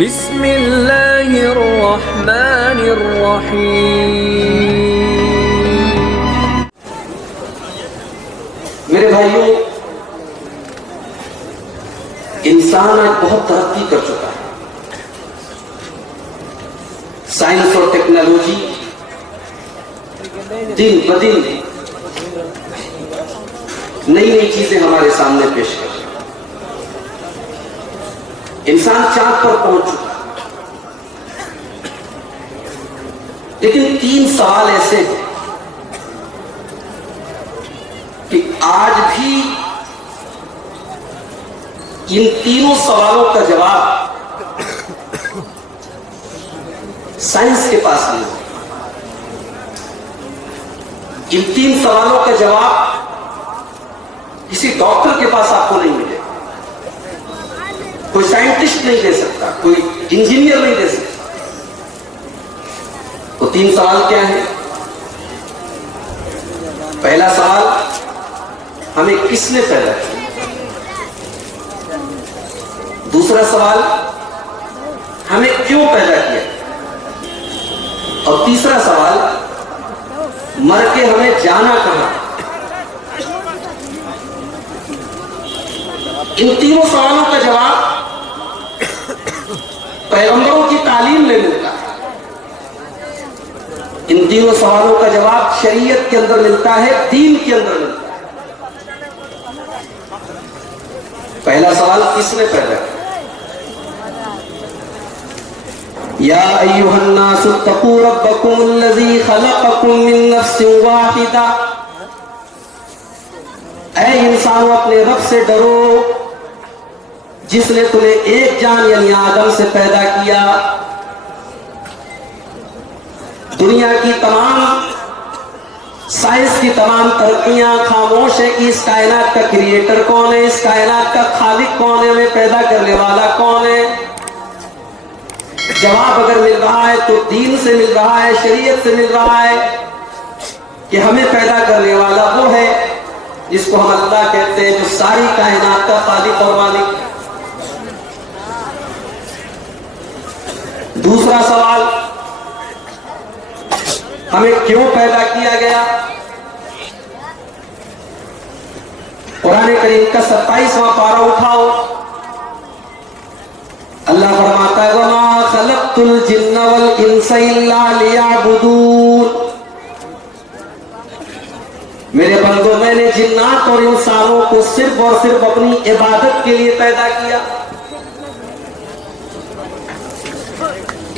بسم اللہ الرحمن الرحیم۔ میرے بھائیوں، انسان آج بہت ترقی کر چکا ہے۔ سائنس اور ٹیکنالوجی دن بدن نئی نئی چیزیں ہمارے سامنے پیش کر رہی ہیں۔ انسان چاند پر پہنچ چکا ہے، لیکن 3 سوال ایسے ہیں کہ آج بھی ان تینوں سوالوں کا جواب سائنس کے پاس نہیں ہے۔ ان 3 سوالوں کا جواب کسی ڈاکٹر کے پاس آپ کو نہیں ملے، کوئی سائنٹسٹ نہیں دے سکتا، کوئی انجینئر نہیں دے سکتا۔ وہ 3 سوال کیا ہیں؟ پہلا سوال، ہمیں کس نے پیدا کیا؟ دوسرا سوال، ہمیں کیوں پیدا کیا؟ اور تیسرا سوال، مر کے ہمیں جانا کہاں؟ ان تینوں سوالوں کا جواب پیغمبروں کی تعلیم میں ملتا ہے۔ ان تینوں سوالوں کا جواب شریعت کے اندر ملتا ہے، دین کے اندر ملتا ہے۔ پہلا سوال، کس نے پیدا کیا؟ یا ایھا الناس اتقوا ربکم الذی خلقکم من نفس واحدہ، اے انسانوں اپنے رب سے ڈرو جس نے تمہیں ایک جان یعنی آدم سے پیدا کیا۔ دنیا کی تمام سائنس کی تمام ترقیاں خاموش ہے کہ اس کائنات کا کریٹر کون ہے، اس کائنات کا خالق کون ہے، ہمیں پیدا کرنے والا کون ہے۔ جواب اگر مل رہا ہے تو دین سے مل رہا ہے، شریعت سے مل رہا ہے کہ ہمیں پیدا کرنے والا وہ ہے جس کو ہم اللہ کہتے ہیں، جو ساری کائنات کا خالق اور مالک۔ دوسرا سوال، ہمیں کیوں پیدا کیا گیا؟ قرآن کریم کا 27واں پارہ اٹھاؤ، اللہ فرماتا ہے وَمَا خَلَقْتُ الْجِنَّ وَالْإِنسَ إِلَّا لِيَعْبُدُونَ، میرے بندو میں نے جنات اور انسانوں کو صرف اور صرف اپنی عبادت کے لیے پیدا کیا۔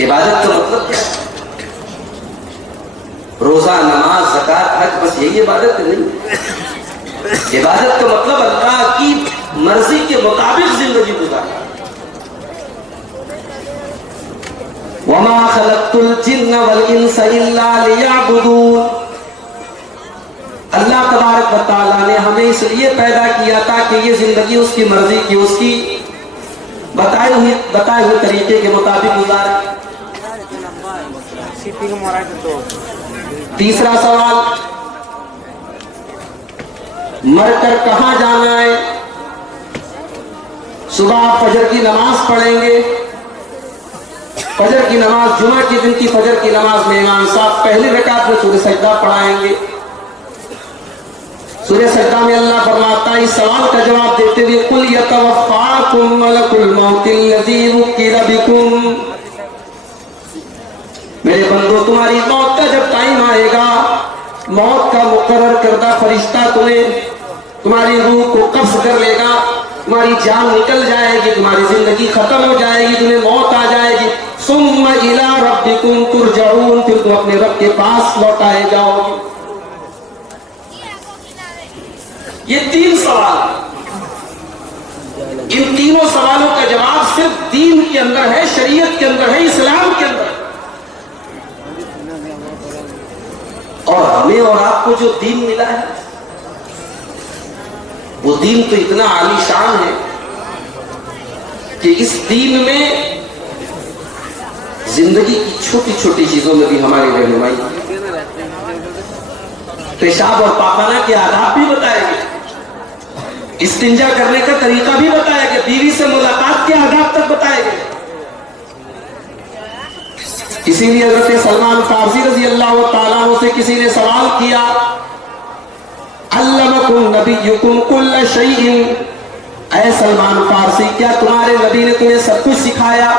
عبادت کا مطلب کیا ہے؟ روزہ، نماز، زکات، حج، بس یہی عبادت نہیں۔ عبادت کا مطلب اللہ کی مرضی کے مطابق زندگی گزارنا۔ وَمَا خَلَقْتُ الْجِنَّ وَالْإِنسَ إِلَّا لِيَعْبُدُونَ، اللہ تبارک و تعالیٰ نے ہمیں اس لیے پیدا کیا تاکہ یہ زندگی اس کی مرضی کی، اس کی بتائے ہوئے طریقے کے مطابق گزارے۔ تیسرا سوال، مر کر کہاں جانا ہے؟ صبح آپ فجر کی نماز پڑھیں گے، فجر کی نماز، جمعہ کے دن کی فجر کی نماز میں امام صاحب پہلی رکعت میں سورہ سجدہ پڑھائیں گے۔ سورہ سجدہ میں اللہ فرماتا ہے اس سوال کا جواب دیتے ہوئے قُلْ يَتَوَفَّاكُم مَلَكُ الْمَوْتِ الَّذِي وُكِّلَ بِكُم، میرے بندو تمہاری موت کا جب ٹائم آئے گا، موت کا مقرر کردہ فرشتہ تمہاری روح کو قبض کر لے گا، تمہاری جان نکل جائے گی، تمہاری زندگی ختم ہو جائے گی، تمہیں موت آ جائے گی۔ ثُمَّ إِلَىٰ رَبِّكُمْ تُرْجَعُونَ، پھر تم اپنے رب کے پاس لوٹائے جاؤ گے۔ یہ 3 سوال، ان تینوں سوالوں کا جواب صرف دین کے اندر ہے، شریعت کے اندر ہے، اسلام کے اندر ہے۔ اور ہمیں اور آپ کو جو دین ملا ہے وہ دین تو اتنا عالی شان ہے کہ اس دین میں زندگی کی چھوٹی چھوٹی چیزوں میں بھی ہماری رہنمائی، پیشاب اور پاخانہ کے آداب بھی بتائے گئے، استنجا کرنے کا طریقہ بھی بتایا گیا، بیوی سے ملاقات کے آداب تک بتائے گئے۔ اسی لیے حضرت سلمان فارسی رضی اللہ تعالیٰ عنہ سے کسی نے سوال کیا، علمکم نبیکم کل شیء، اے سلمان فارسی کیا تمہارے نبی نے تمہیں سب کچھ سکھایا؟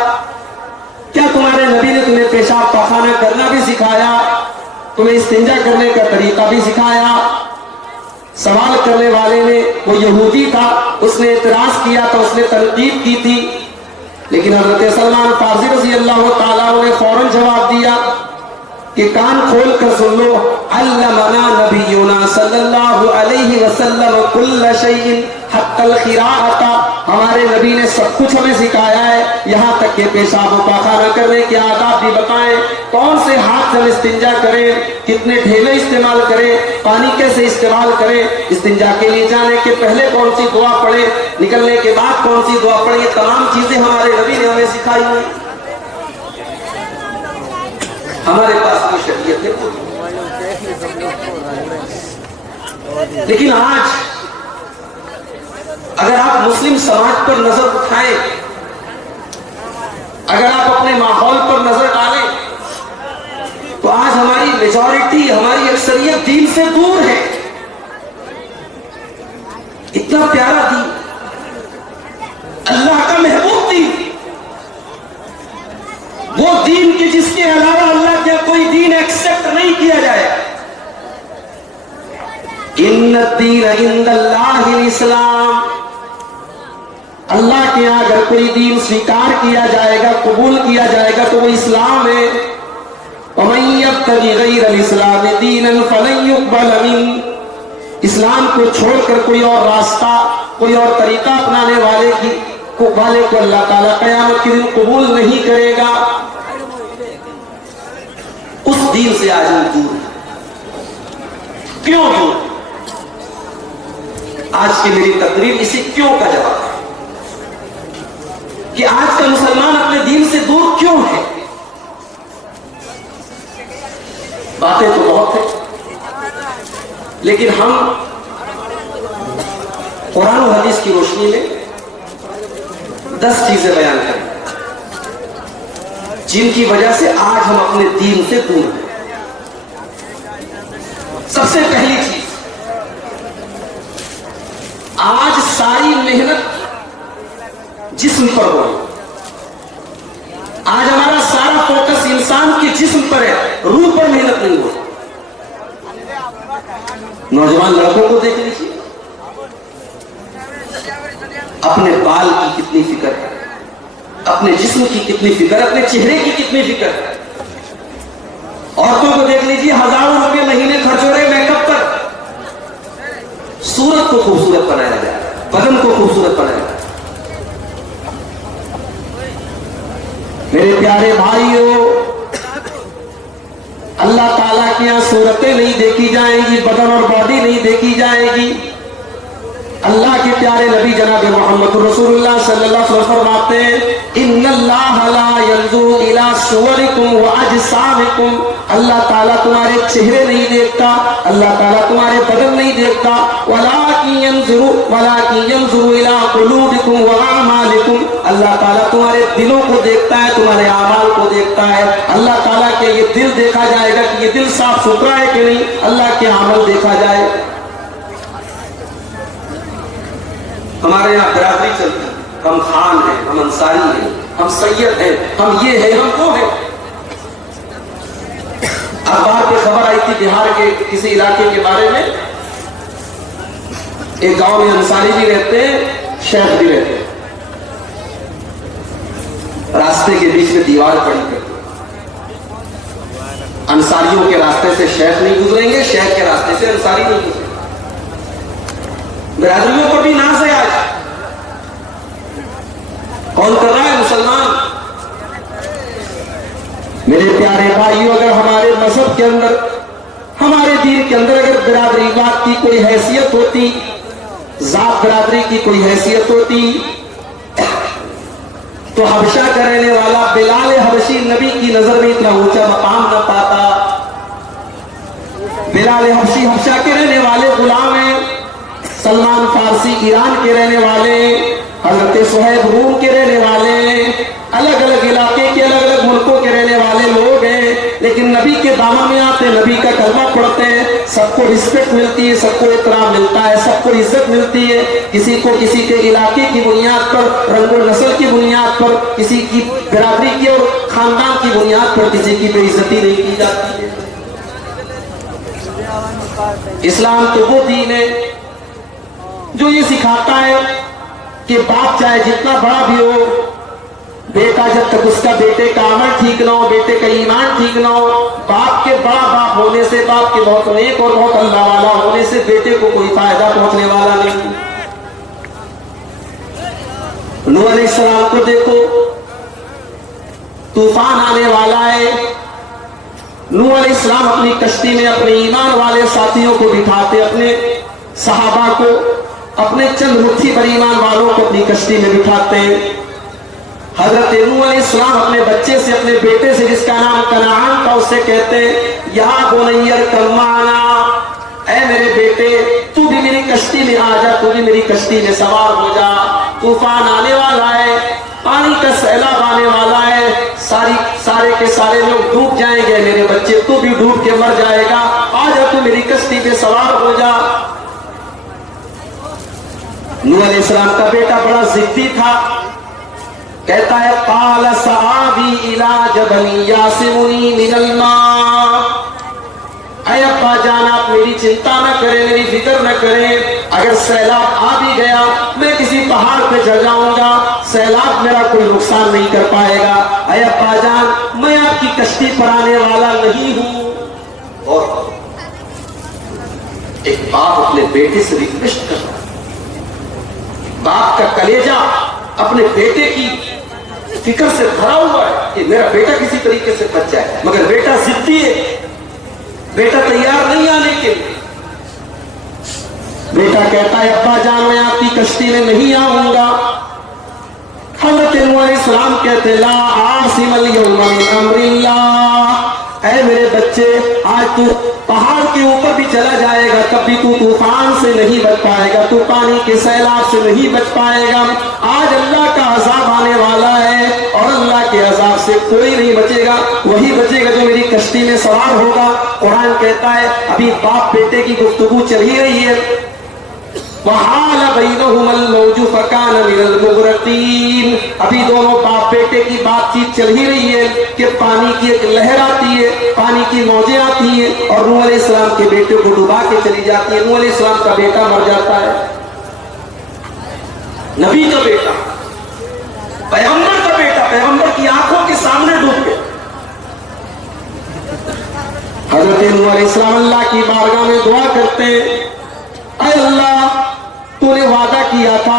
کیا تمہارے نبی نے تمہیں پیشاب پاخانہ کرنا بھی سکھایا؟ تمہیں استنجا کرنے کا طریقہ بھی سکھایا؟ سوال کرنے والے نے، وہ یہودی تھا، اس نے اعتراض کیا تھا، اس نے تنقید کی تھی، لیکن حضرت سلمان فارسی رضی اللہ تعالیٰ عنہ نے فوراً جواب دیا کہ کان کھول کر سن لو، علمنا نبینا صلی اللہ علیہ وسلم کل شیء حتی القراءۃ، ہمارے نبی نے سب کچھ ہمیں سکھایا ہے، یہاں تک کہ پیشاب و پاخانہ کرنے کے آداب بھی بتائیں، کون سے ہاتھ سے ہم استنجا کریں، کتنے ڈھیلے استعمال کریں، پانی کیسے استعمال کریں، استنجا کے لیے جانے کے پہلے کون سی دعا پڑھیں، نکلنے کے بعد کون سی دعا پڑھیں، یہ تمام چیزیں ہمارے نبی نے ہمیں سکھائی ہوئی۔ ہمارے پاس کوئی شریعت ہے، لیکن آج اگر آپ مسلم سماج پر نظر اٹھائیں، اگر آپ اپنے ماحول پر نظر ڈالیں، تو آج ہماری میجورٹی، ہماری اکثریت دین سے دور ہے۔ اتنا پیارا دین، اللہ کا محبوب دین، وہ دین کہ جس کے علاوہ اللہ کا کوئی دین ایکسپٹ نہیں کیا جائے۔ ان الدین عند اللہ الاسلام، اللہ کے یہاں اگر کوئی دین سویکار کیا جائے گا، قبول کیا جائے گا، تو وہ اسلام ہے۔ وَمَن يَبْتَغِ غَيْرَ الْإِسْلَامِ دِينًا فَلَن يُقْبَلَ مِنْهُ، اسلام کو چھوڑ کر کوئی اور راستہ، کوئی اور طریقہ اپنانے والے کو اللہ تعالیٰ قیامت کے دن قبول نہیں کرے گا۔ اس دین سے آج ہم دور ہیں۔ کیوں دور؟ آج کی میری تقریر اسی کیوں کا جواب ہے کہ آج کا مسلمان اپنے دین سے دور کیوں ہے۔ باتیں تو بہت ہیں، لیکن ہم قرآن و حدیث کی روشنی میں 10 چیزیں بیان کریں جن کی وجہ سے آج ہم اپنے دین سے دور ہیں۔ سب سے پہلی چیز، آج ساری محنت جسم پر ہو، آج ہمارا سارا فوکس انسان کے جسم پر ہے، روح پر محنت نہیں ہو۔ نوجوان لڑکوں کو دیکھ لیجیے، اپنے بال کی کتنی فکر ہے، اپنے جسم کی کتنی فکر، اپنے چہرے کی کتنی فکر ہے۔ عورتوں کو دیکھ لیجیے، ہزاروں روپے مہینے خرچ ہو رہے میک اپ پر، صورت کو خوبصورت بنایا جائے، بدن کو خوبصورت بنایا جائے۔ میرے پیارے بھائیوں، اللہ تعالیٰ کے یہاں صورتیں نہیں دیکھی جائیں گی، بدن اور باڈی نہیں دیکھی جائے گی۔ اللہ کے پیارے نبی جناب محمد رسول اللہ صلی اللہ علیہ وسلم فرماتے ہیں، ان اللہ لا ينظر الى صورکم واجسامکم، اللہ تعالیٰ تمہارے چہرے نہیں دیکھتا، اللہ تعالیٰ تمہارے بدن نہیں دیکھتا، ولکن ينظر الى قلوبکم واعمالکم، اللہ تعالیٰ تمہارے دلوں کو دیکھتا ہے، تمہارے اعمال کو دیکھتا ہے۔ اللہ تعالیٰ کے یہ دل دیکھا جائے گا کہ یہ دل صاف ستھرا ہے کہ نہیں، اللہ کے عمل دیکھا جائے۔ ہمارے یہاں برادری چلتی ہے، ہم خان ہیں، ہم انصاری ہیں، ہم سید ہیں، ہم یہ ہیں، ہم وہ ہیں۔ اخبار پہ خبر آئی تھی بہار کے کسی علاقے کے بارے میں، ایک گاؤں میں انصاری بھی رہتے ہیں، شیخ بھی رہتے ہیں، راستے کے بیچ میں دیوار کھڑی کرتے ہیں، انصاریوں کے راستے سے شیخ نہیں گزریں گے، شیخ کے راستے سے انصاری نہیں گزریں گے۔ برادریوں پر بھی ناز ہے آج، کون کر رہا ہے؟ مسلمان۔ میرے پیارے بھائیوں، اگر ہمارے مذہب کے اندر، ہمارے دین کے اندر اگر برادری بات کی کوئی حیثیت ہوتی، ذات برادری کی کوئی حیثیت ہوتی، تو حبشہ کا رہنے والا بلال حبشی نبی کی نظر میں اتنا اونچا مقام نہ پاتا۔ بلال حبشی حبشہ کے رہنے والے غلام ہیں، سلمان فارسی ایران کے رہنے والے، حضرت صہیب روم کے رہنے والے، الگ الگ علاقے کے الگ الگ ملکوں کے رہنے والے لوگ ہیں۔ لیکن نبی کے دامن میں آتے ہیں، نبی کا کلمہ پڑھتے ہیں، سب کو رسپیکٹ ملتی ہے، سب کو احترام ملتا ہے، سب کو عزت ملتی ہے. کسی کو کسی کے علاقے کی بنیاد پر، رنگ و نسل کی بنیاد پر، کسی کی برادری کی اور خاندان کی بنیاد پر کسی کی بے عزتی نہیں کی جاتی ہے. اسلام تو وہ دین ہے جو یہ سکھاتا ہے کہ باپ چاہے جتنا بڑا بھی ہو، بیٹا جب تک اس کا بیٹے کا عمل ٹھیک نہ ہو، بیٹے کا ایمان ٹھیک نہ ہو، باپ کے بڑا باپ ہونے سے، باپ کے بہت نیک اور بہت اللہ والا ہونے سے بیٹے کو کوئی فائدہ پہنچنے والا نہیں. نوح علیہ السلام کو دیکھو، طوفان آنے والا ہے. نوح علیہ السلام اپنی کشتی میں اپنے ایمان والے ساتھیوں کو بٹھاتے، اپنے صحابہ کو، اپنے چند مٹھی پر ایمان والوں کو اپنی کشتی میں بٹھاتے ہیں. حضرت نوح علیہ السلام اپنے بچے سے، اپنے بیٹے سے جس کا نام کنعان تھا، اس سے کہتے ہیں یا بنی ارکب معنا، اے میرے بیٹے تو بھی میری کشتی میں آ جا، تو بھی میری کشتی میں سوار ہو جا. طوفان آنے والا ہے، پانی کا سیلاب آنے والا ہے، سارے کے سارے لوگ ڈوب جائیں گے، میرے بچے تو بھی ڈوب کے مر جائے گا، آ جا تو میری کشتی پہ سوار ہو جا. نوح علیہ السلام کا بیٹا بڑا ضدی تھا، کہتا ہے قال سآوی الی جبل یعصمنی من الماء، اے ابا جان آپ میری چنتا نہ کریں، میری فکر نہ کریں، اگر سیلاب آ بھی گیا میں کسی پہاڑ پہ چڑھ جاؤں گا، سیلاب میرا کوئی نقصان نہیں کر پائے گا. اے ابا جان میں آپ کی کشتی پر آنے والا نہیں ہوں. اور ایک باپ اپنے بیٹے سے ریکویسٹ کر رہا ہے، باپ کا کلیجہ اپنے بیٹے کی فکر سے بھرا ہوا ہے کہ میرا بیٹا کسی طریقے سے بچ جائے، مگر بیٹا ضدی ہے، بیٹا تیار نہیں آنے کے لیے. بیٹا کہتا ہے ابا جان میں آپ کی کشتی میں نہیں آؤں گا. حضرت نوح علیہ السلام کہتے لا عاصم اليوم من امر اللہ، اے میرے بچے آج تو پہاڑ کے اوپر بھی چلا جائے گا تب بھی تو طوفان سے نہیں بچ پائے گا، تو پانی کے سیلاب سے نہیں بچ پائے گا. آج اللہ کا عذاب آنے والا ہے اور اللہ کے عذاب سے کوئی نہیں بچے گا، وہی بچے گا جو میری کشتی میں سوار ہوگا. قرآن کہتا ہے ابھی باپ بیٹے کی گفتگو چل ہی رہی ہے، وَحَالَ بَيْنَهُمَا الْمَوْجُ فَكَانَ مِنَ الْمُغْرَقِينَ، ابھی دونوں باپ بیٹے کی بات چیت چل ہی رہی ہے کہ پانی کی ایک لہر آتی ہے، پانی کی موجیں آتی ہیں اور نوح علیہ السلام کے بیٹے کو ڈبا کے چلی جاتی ہے. نوح علیہ السلام کا بیٹا مر جاتا ہے، نبی کا بیٹا، پیغمبر کا بیٹا، پیغمبر کی آنکھوں کے سامنے ڈوب گیا. حضرت نوح علیہ السلام اللہ کی بارگاہ میں دعا کرتے ہیں، اے اللہ تو نے وعدہ کیا تھا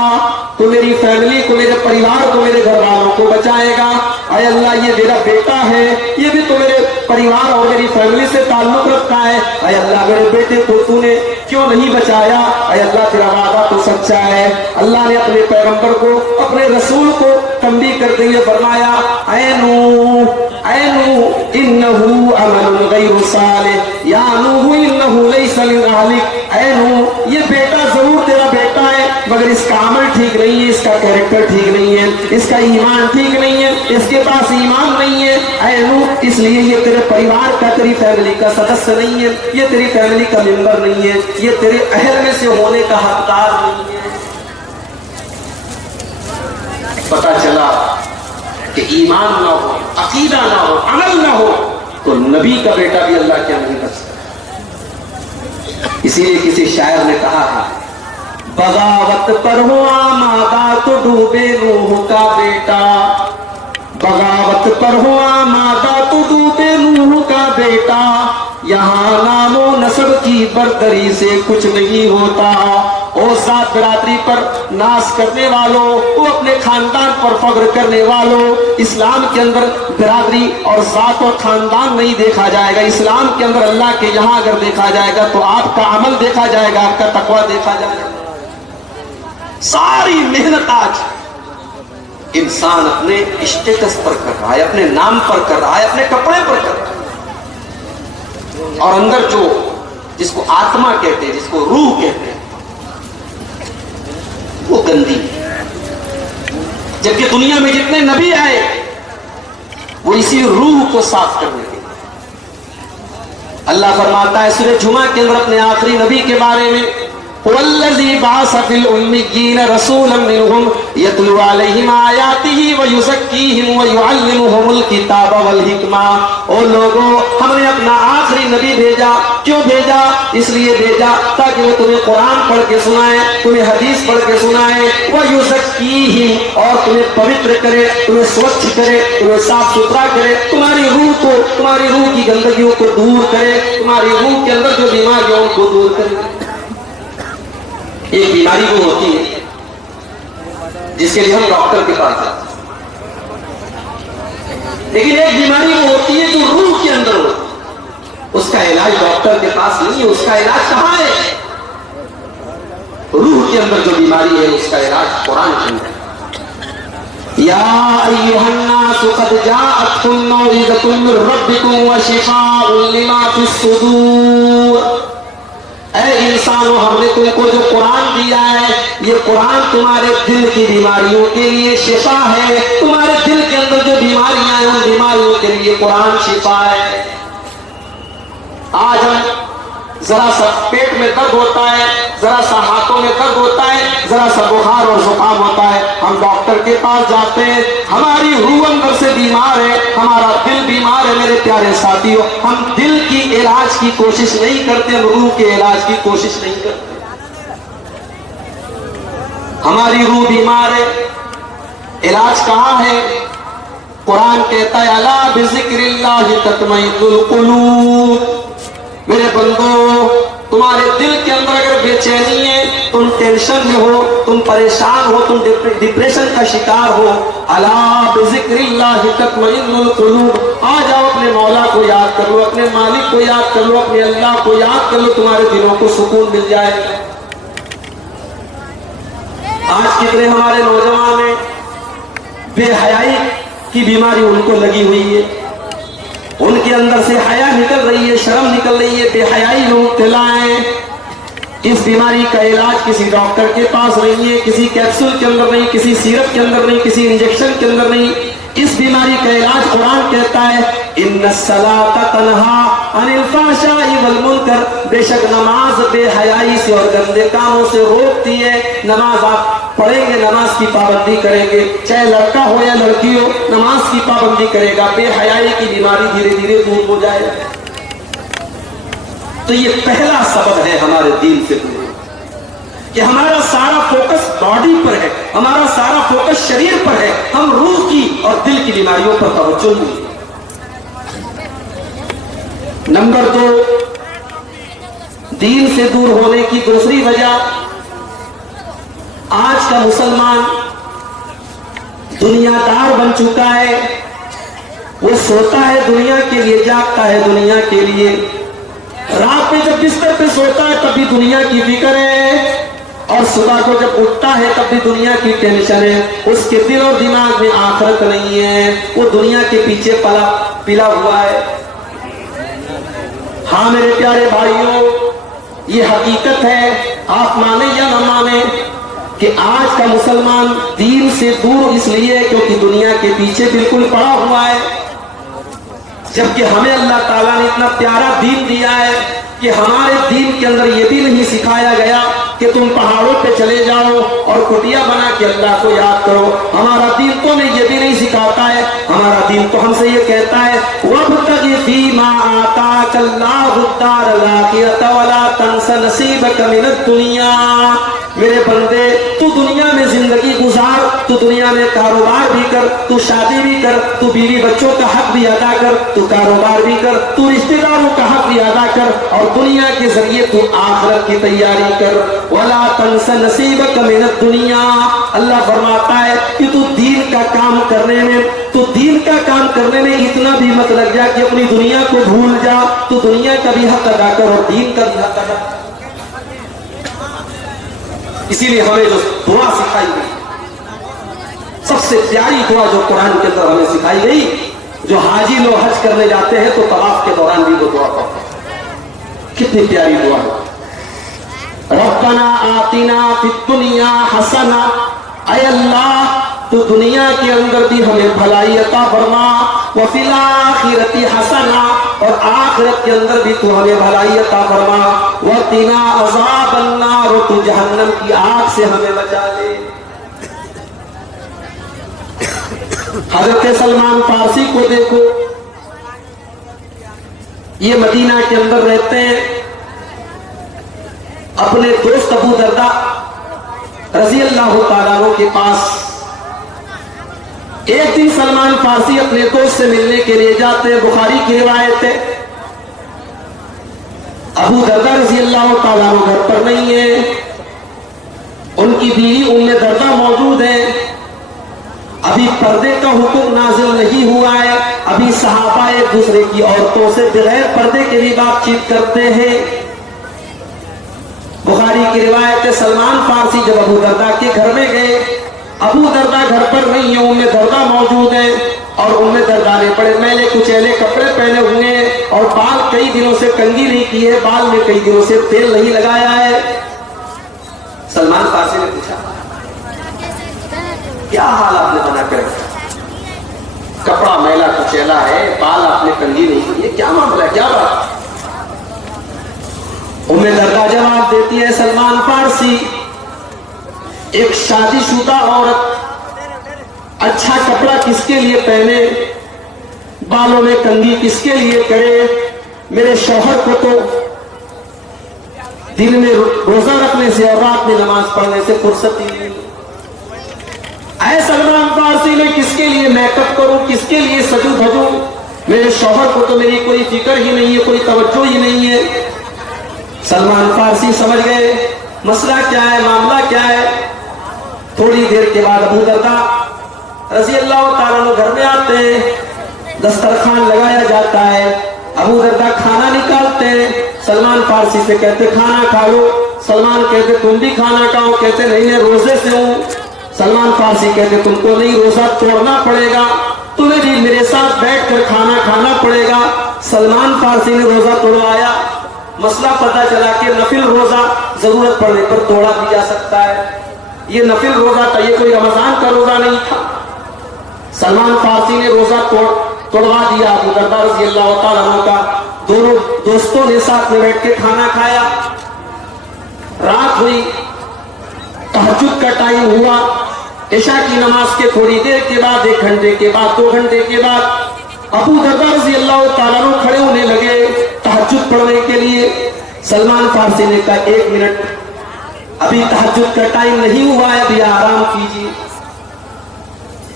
تو میری فیملی کو، میرے پریوار کو، میرے گھر والوں کو بچائے گا. اے اللہ یہ میرا بیٹا ہے، یہ بھی تو میرے پریوار اور میری فیملی سے تعلق رکھتا ہے. اے اللہ میرے بیٹے کو تو نے کیوں نہیں بچایا؟ اے اللہ تیرا وعدہ تو سچا ہے. اللہ نے اپنے پیغمبر کو، اپنے رسول کو تنبیہ کرتے ہوئے فرمایا اے نوح انہو عمل غیر صالح یا نوح انہو لیس من اہلک، اے نوح یہ بیٹا ضرور تیرا بیٹا ہے مگر اس کا عمل ٹھیک نہیں ہے، اس کا کیریکٹر ٹھیک نہیں ہے، اس کا ایمان ٹھیک نہیں ہے، اس کے پاس ایمان نہیں ہے. اے نوح اس لیے یہ تیرے پریوار کا، تیری فیملی کا سدسیہ نہیں ہے، یہ تیری فیملی کا ممبر نہیں ہے، یہ تیرے اہل میں سے ہونے کا حقدار نہیں ہے. پتہ چلا کہ ایمان نہ ہو، عقیدہ نہ ہو، عمل نہ ہو تو نبی کا بیٹا بھی اللہ کے نہیں بچ سکتا. اسی لیے کسی شاعر نے کہا ہے بغاوت پر ہوا مادہ تو ڈوبے نوح کا بیٹا، بغاوت پر ہوا مادہ تو ڈوبے نوح کا بیٹا، یہاں نام و نسب کی برتری سے کچھ نہیں ہوتا. او ذات برادری پر ناز کرنے والوں، وہ اپنے خاندان پر فخر کرنے والوں، اسلام کے اندر برادری اور ذات اور خاندان نہیں دیکھا جائے گا. اسلام کے اندر اللہ کے یہاں اگر دیکھا جائے گا تو آپ کا عمل دیکھا جائے گا، آپ کا تقوی دیکھا جائے گا. ساری محنت آج انسان اپنے اسٹیٹس پر کر رہا ہے، اپنے نام پر کر رہا ہے، اپنے کپڑے پر کر رہا ہے، اور اندر جو جس کو آتما کہتے ہیں، جس کو روح کہتے ہیں، وہ گندی. جبکہ دنیا میں جتنے نبی آئے وہ اسی روح کو صاف کرنے کے لیے، اللہ فرماتا ہے سورہ جمعہ کے اندر اپنے آخری نبی کے بارے میں والذی بعث فی الامیین رسولا منہم یتلو علیہم آیاتہ ویزکیہم ویعلمہم الکتاب والحکمہ. او لوگوں ہم نے اپنا آخری نبی بھیجا. کیوں بھیجا؟ اس لیے بھیجا تاکہ وہ تمہیں قرآن پڑھ کے سنائے, تمہیں حدیث پڑھ کے سنائے, ویزکیہم اور تمہیں پوتر کرے, تمہیں سوچھ کرے, تمہیں صاف ستھرا کرے, تمہاری روح کی گندگیوں کو دور کرے, تمہاری روح کے اندر جو بیماریوں کو دور کرے. ایک بیماری وہ ہوتی ہے جس کے لیے ہم ڈاکٹر کے پاس جاتے ہیں, لیکن ایک بیماری وہ ہوتی ہے جو روح کے اندر ہوتی ہے. اس کا علاج ڈاکٹر کے پاس نہیں ہے, اس کا علاج کہاں ہے؟ روح کے اندر جو بیماری ہے اس کا علاج قرآن کے اندر. یا ایھا الناس قد جاءتکم موعظۃ من ربکم وشفاء لما فی الصدور. اے انسانوں ہم نے تم کو جو قرآن دیا ہے یہ قرآن تمہارے دل کی بیماریوں کے لیے شفا ہے. تمہارے دل کے اندر جو بیماریاں ہیں ان بیماریوں کے لیے قرآن شفا ہے. آج ہم ذرا سا پیٹ میں درد ہوتا ہے, ذرا سا ہاتھوں میں درد ہوتا ہے, ذرا سا بخار اور زکام ہوتا ہے, ہم ڈاکٹر کے پاس جاتے ہیں. ہماری روح اندر سے بیمار ہے, ہمارا دل بیمار ہے. میرے پیارے ساتھیوں ہم دل کی علاج کی کوشش نہیں کرتے, ہم روح کے علاج کی کوشش نہیں کرتے. ہماری روح بیمار ہے, علاج کہاں ہے؟ قرآن کہتا ہے الا بذکر اللہ تطمئن القلوب. میرے بندو تمہارے دل کے اندر اگر بے چینی ہے, تم ٹینشن میں ہو, تم پریشان ہو, تم ڈپریشن کا شکار ہو, الا بذکر اللہ تطمئن القلوب. آ جاؤ اپنے مولا کو یاد کر لو, اپنے مالک کو یاد کر لو, اپنے اللہ کو یاد کر لو, تمہارے دلوں کو سکون مل جائے. آج کتنے ہمارے نوجوان ہیں بے حیائی کی بیماری ان کو لگی ہوئی ہے, ان کے اندر سے حیا نکل رہی ہے, شرم نکل رہی ہے, بے حیائی میں مبتلا ہیں. اس بیماری کا علاج کسی ڈاکٹر کے پاس نہیں ہے, کسی کیپسول کے اندر نہیں, کسی سیرپ کے اندر نہیں, کسی انجیکشن کے اندر نہیں. اس بیماری کا علاج قرآن کہتا ہے ان الصلاۃ تنہی عن الفحشاء والمنکر. بے شک نماز بے حیائی سے اور گندے کاموں سے روکتی ہے. نماز آپ پڑھیں گے, نماز کی پابندی کریں گے, چاہے لڑکا ہو یا لڑکی ہو, نماز کی پابندی کرے گا, بے حیائی کی بیماری دھیرے دھیرے دور ہو جائے گا. تو یہ پہلا سبب ہے ہمارے دین سے دور کہ ہمارا سارا فوکس باڈی پر ہے, ہمارا سارا فوکس شریر پر ہے, ہم روح کی اور دل کی بیماریوں پر توجہ نہیں. نمبر 2, دین سے دور ہونے کی دوسری وجہ, آج کا مسلمان دنیا دار بن چکا ہے. وہ سوتا ہے دنیا کے لیے, جاگتا ہے دنیا کے لیے. رات میں جب بستر پہ سوتا ہے تب بھی دنیا کی فکر ہے, اور صبح کو جب اٹھتا ہے تب بھی دنیا کی ٹینشن ہے. اس کے دل اور دماغ میں آخرت نہیں ہے, وہ دنیا کے پیچھے پلا ہوا ہے. ہاں میرے پیارے بھائیوں, یہ حقیقت ہے, آپ مانے یا نہ مانے کہ آج کا مسلمان دین سے دور اس لیے کیونکہ دنیا کے پیچھے بالکل پڑا ہوا ہے. جبکہ ہمیں اللہ تعالیٰ نے اتنا پیارا دین دیا ہے کہ ہمارے دین کے اندر یہ بھی نہیں سکھایا گیا کہ تم پہاڑوں پہ چلے جاؤ اور کٹیا بنا کے اللہ کو یاد کرو. ہمارا دین تو ہمیں یہ بھی نہیں سکھاتا ہے. ہمارا دین تو ہم سے یہ کہتا ہے وَابْتَغِ فِيمَا آتَاكَ اللَّهُ الدَّارَ الْآخِرَةَ وَلَا تَنْسَ نَصِيبَكَ مِنَ الدُّنْيَا. میرے بندے تو دنیا میں زندگی گزار, تو دنیا میں کاروبار بھی کر, تو شادی بھی کر, تو بیوی بچوں کا حق بھی ادا کر, تو کاروبار بھی کر, تو رشتہ داروں کا حق بھی ادا کر, اور دنیا کے ذریعے تو آخرت کی تیاری کر. وَلَا تَنْسَ نَصِيبَكَ مِنَ الدُّنْيَا. اللہ فرماتا ہے کہ تو دین کا کام کرنے میں اتنا بھی مت لگ جا کہ اپنی دنیا کو بھول جا. تو دنیا کا بھی حق ادا کر اور دین کا بھی حق ادا کر. اسی لیے ہمیں جو دعا سکھائی گئی, سب سے پیاری دعا جو قرآن کے اندر ہمیں سکھائی گئی, جو حاجی لوگ حج کرنے جاتے ہیں تو طواف کے دوران بھی وہ دعا پڑھتے ہیں. کتنی پیاری دعا ہے. ربنا آتنا فی الدنیا حسنہ. اے اللہ تو دنیا کے اندر بھی ہمیں بھلائی عطا فرما, وفی الآخرۃ حسنہ، اور آخرت کے اندر بھی تو ہمیں بھلائی عطا فرما، وقنا عذاب النار، تو جہنم کی آگ سے ہمیں بچا لے۔ حضرت سلمان فارسی کو دیکھو، یہ مدینہ کے اندر رہتے ہیں، اپنے دوست ابو دردہ رضی اللہ تعالیٰ عنہ کے پاس ایک دن سلمان فارسی اپنے دوست سے ملنے کے لیے جاتے ہیں، بخاری کی روایت ہے۔ ابو دردہ رضی اللہ تعالیٰ عنہ گھر پر نہیں ہے، ان کی بیوی ام دردہ موجود ہے، ابھی پردے کا حکم نازل نہیں ہوا ہے، ابھی صحابہ ایک دوسرے کی عورتوں سے بغیر پردے کے بھی بات چیت کرتے ہیں۔ بخاری کی روایت ہے، سلمان فارسی جب ابو دردہ کے گھر میں گئے، ابو دردہ گھر پر نہیں ہے، ام دردہ موجود ہے، اور ام دردہ نے بڑے میلے کچیلے کپڑے پہنے ہوئے ہیں، اور بال کئی دنوں سے کنگھی نہیں کی ہے، بال میں کئی دنوں سے تیل نہیں لگایا ہے۔ سلمان فارسی نے پوچھا، کیا حال آپ نے بنا کر رکھا؟ کپڑا میلا کچیلا ہے، بال آپ نے کنگھی نہیں کی ہے، کیا معاملہ ہے، کیا بات؟ ام دردہ جواب دیتی ہے، سلمان فارسی، ایک شادی شدہ عورت اچھا کپڑا کس کے لیے پہنے، بالوں میں کنگھی کس کے لیے کرے؟ میرے شوہر کو تو دن میں روزہ رکھنے سے اور رات میں نماز پڑھنے سے فرصت ہی نہیں۔ اے سلمان فارسی، میں کس کے لیے میک اپ کروں، کس کے لیے سجو دھجوں؟ میرے شوہر کو تو میری کوئی فکر ہی نہیں ہے، کوئی توجہ ہی نہیں ہے۔ سلمان فارسی سمجھ گئے مسئلہ کیا ہے، معاملہ کیا ہے۔ تھوڑی دیر کے بعد ابو دردہ رضی اللہ تعالیٰ عنہ گھر میں آتے ہیں، دسترخوان لگایا جاتا ہے، ابو دردہ کھانا نکالتے ہیں، سلمان فارسی سے کہتے کھانا کھا لو، سلمان کہتے تم بھی کھانا کھاؤ، کہتے نہیں میں روزے سے ہوں۔ سلمان فارسی کہتے تم کو نہیں، روزہ توڑنا پڑے گا، تمہیں بھی میرے ساتھ بیٹھ کر کھانا کھانا پڑے گا۔ سلمان فارسی نے روزہ توڑوایا، مسئلہ پتہ چلا کہ نفل روزہ ضرورت پڑنے پر توڑا بھی جا سکتا ہے، یہ نفل روزہ تھا، یہ کوئی رمضان کا روزہ نہیں تھا۔ سلمان فارسی نے روزہ توڑوا دیا ابو دردہ رضی اللہ تعالیٰ عنہ کا، دونوں دوستوں نے ساتھ میں بیٹھ کے کھانا کھایا، رات ہوئی، تہجد کا ٹائم ہوا، عشاء کی نماز کے تھوڑی دیر کے بعد، 1 گھنٹے کے بعد، 2 گھنٹے کے بعد ابو دردہ رضی اللہ تعالیٰ عنہ کھڑے ہونے لگے تہجد پڑھنے کے لیے۔ سلمان فارسی نے کہا 1 منٹ، ابھی تہجد کا ٹائم نہیں ہوا ہے، ابھی آرام کیجیے۔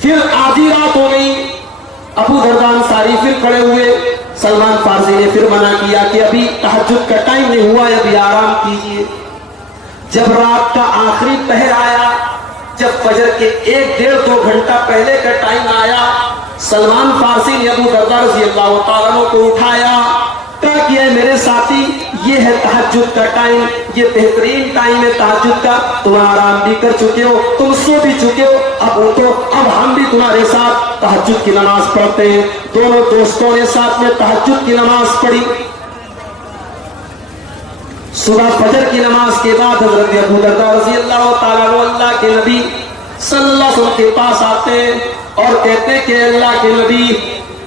پھر آدھی رات ہو گئی، ابو دردہ انصاری پھر کھڑے ہوئے، سلمان فارسی نے پھر منع کیا کہ ابھی تہجد کا ٹائم نہیں ہوا ہے، ابھی آرام کیجیے۔ جب رات کا آخری پہر آیا، جب فجر کے 1-1.5-2 گھنٹہ پہلے کا ٹائم آیا، سلمان فارسی نے ابو دردہ رضی اللہ تعالیٰ عنہ کو اٹھایا، کہا کہ اے میرے ساتھی، یہ ہے تہجد کا ٹائم، یہ بہترین ٹائم ہے تہجد کا، تم آرام بھی کر چکے ہو، تم سو بھی چکے ہو، اب اٹھو، اب ہم بھی تمہارے ساتھ تہجد کی نماز پڑھتے ہیں۔ دونوں دوستوں نے ساتھ میں تہجد کی نماز پڑھی۔ صبح فجر کی نماز کے بعد حضرت ابو دردہ رضی اللہ تعالیٰ عنہ اللہ کے نبی صلی اللہ علیہ وسلم کے پاس آتے ہیں اور کہتے ہیں کہ اللہ کے نبی،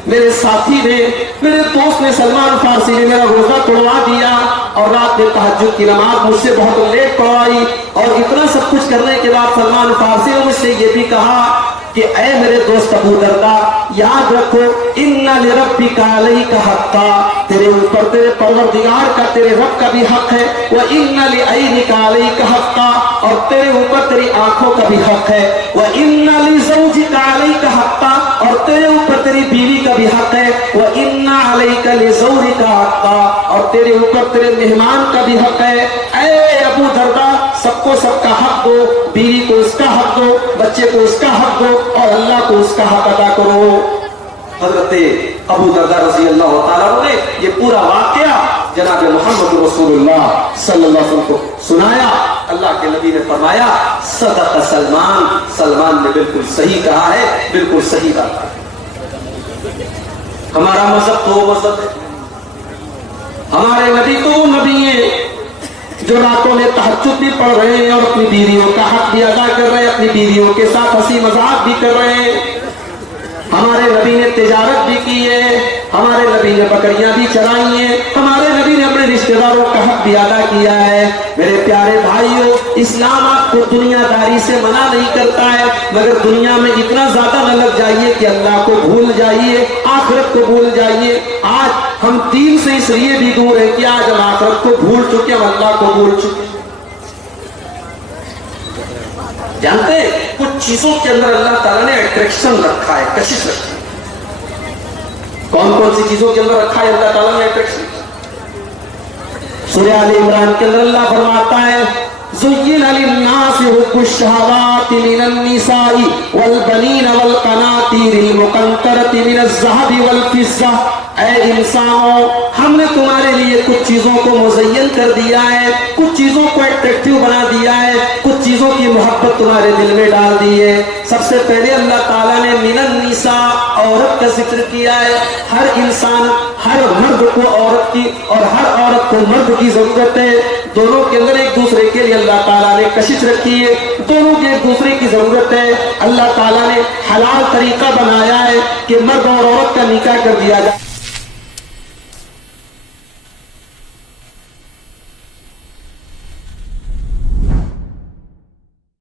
میرے ساتھی نے، میرے دوست نے، سلمان فارسی نے میرا روزہ توڑوا دیا اور رات میں تہجد کی نماز مجھ سے بہت لیٹ پڑھوائی، اور اتنا سب کچھ کرنے کے بعد سلمان فارسی نے مجھ سے یہ بھی کہا کہ اے میرے دوست ابو دردہ، یاد رکھو ان لربک علیک حقا، تیرے اوپر تیرے پروردگار کا، تیرے رب کا بھی حق ہے، وان لعینک علیک حقا، اور تیرے اوپر تیری آنکھوں کا بھی حق ہے، وان لزوجک علیک حقا، اور تیرے اوپر تیری بیوی کا بھی حق ہے، وان علیک لزورک حقا، اور تیرے اوپر تیرے مہمان کا بھی حق ہے۔ اے ابو دردہ، سب کو سب کا حق دو، بیوی کو اس کا حق دو، بچے کو اس کا حق دو، اور اللہ کو اس کا حق ادا کرو۔ حضرت ابو دردہ رضی اللہ تعالیٰ عنہ نے یہ پورا واقعہ جناب محمد رسول اللہ صلی اللہ علیہ وسلم کو سنایا۔ اللہ کے نبی نے فرمایا صدق سلمان، سلمان نے بالکل صحیح کہا ہے، بالکل صحیح بات ہے۔ ہمارا مذہب تو مذہب ہے، ہمارے نبی تو نبی ہیں جو راتوں میں تہجد بھی پڑھ رہے ہیں اور اپنی بیویوں کا حق بھی ادا کر رہے ہیں، اپنی بیویوں کے ساتھ ہنسی مذاق بھی کر رہے ہیں۔ ہمارے نبی نے تجارت بھی کی ہے، ہمارے نبی نے بکریاں بھی چرائی ہیں، ہمارے نبی نے اپنے رشتہ داروں کا حق بھی ادا کیا ہے۔ میرے پیارے بھائیوں، اسلام آپ کو دنیا داری سے منع نہیں کرتا ہے، مگر دنیا میں اتنا زیادہ نہ لگ جائیے کہ اللہ کو بھول جائیے، آخرت کو بھول جائیے۔ آج ہم دین سے اس لیے بھی دور ہیں کہ آج ہم آخرت کو بھول چکے، ہم اللہ کو بھول چکے۔ جانتے ہیں کچھ چیزوں کے اندر اللہ تعالیٰ نے اٹریکشن رکھا ہے، کشش رکھی ہے۔ کون کون سی چیزوں کے اندر رکھا ہے اللہ تعالیٰ نے اٹریکشن؟ سورہ آل عمران کے اندر اللہ فرماتا ہے زُيِّنَ لِلنَّاسِ حُبُّ الشَّهَوَاتِ مِنَ النِّسَاءِ وَالْبَنِينَ وَالْقَنَاطِيرِ الْمُقَنطَرَةِ مِنَ الذَّهَبِ وَالْفِضَّةِ۔ اے انسانوں، ہم نے تمہارے لیے کچھ چیزوں کو مزین کر دیا ہے، کچھ چیزوں کو اٹریکٹیو بنا دیا ہے، کچھ چیزوں کی محبت تمہارے دل میں ڈال دی ہے۔ سب سے پہلے اللہ تعالیٰ نے من النساء عورت کا ذکر کیا ہے۔ ہر انسان، ہر مرد کو عورت کی اور ہر عورت کو مرد کی ضرورت ہے۔ دونوں کے اندر ایک دوسرے کے لیے اللہ تعالیٰ نے کشش رکھی ہے، دونوں کے ایک دوسرے کی ضرورت ہے۔ اللہ تعالیٰ نے حلال طریقہ بنایا ہے کہ مرد اور عورت کا نکاح کر دیا جائے۔